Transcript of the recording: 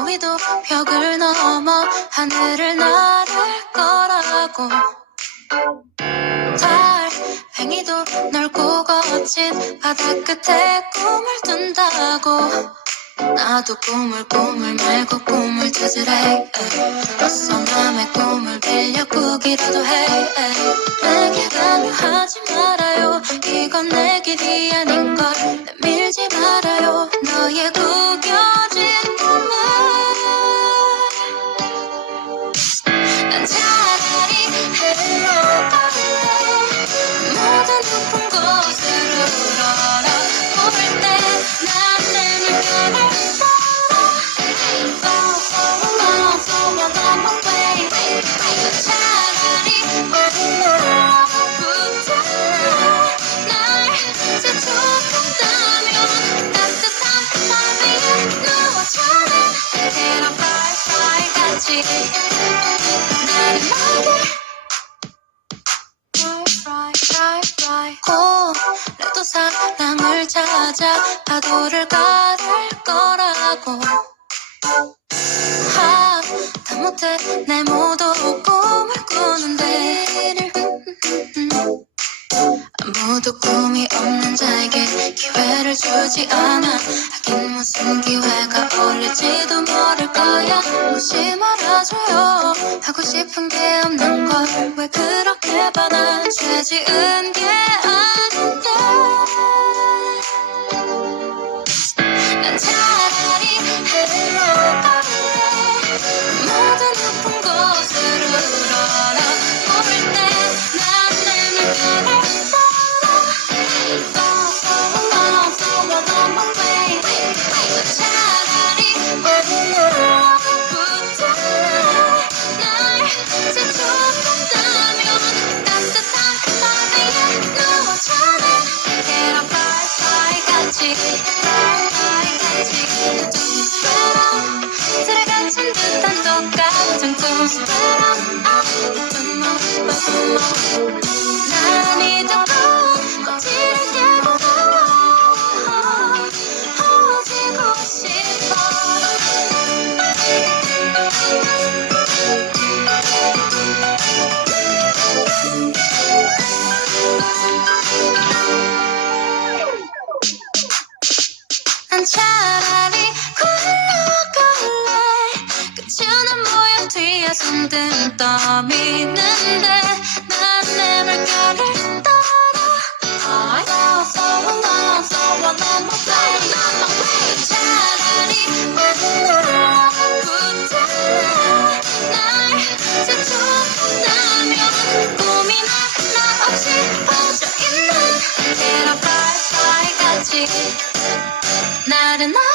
위도 벽을 넘어 하늘을 나를 거라고. 달팽이도 넓고 거친 바다 끝에 꿈을 둔다고. 나도 꿈을 꿈을 말고 꿈을 찾으래. 어서 남의 꿈을 빌려 꾸기라도 해. 내게 강요하지 말아요. 이건 내 길이 아닌걸 고래도 사랑을 찾아 파도를 가를 거라고. 하다못해 내 모두 꿈을 주지 않아. 하긴 무슨 기회가 올릴지도 모를 거야. 혹시 말아줘요. 하고 싶은 게 없는 걸 왜 그렇게 반한 죄 지은 게 꿈처 손등 떠미는데 난내 물결을 따라. So so long so long on my way on my way 차라리 붙을래 날 하나 없이 퍼져 있는 이런 firefly 같이. 나른한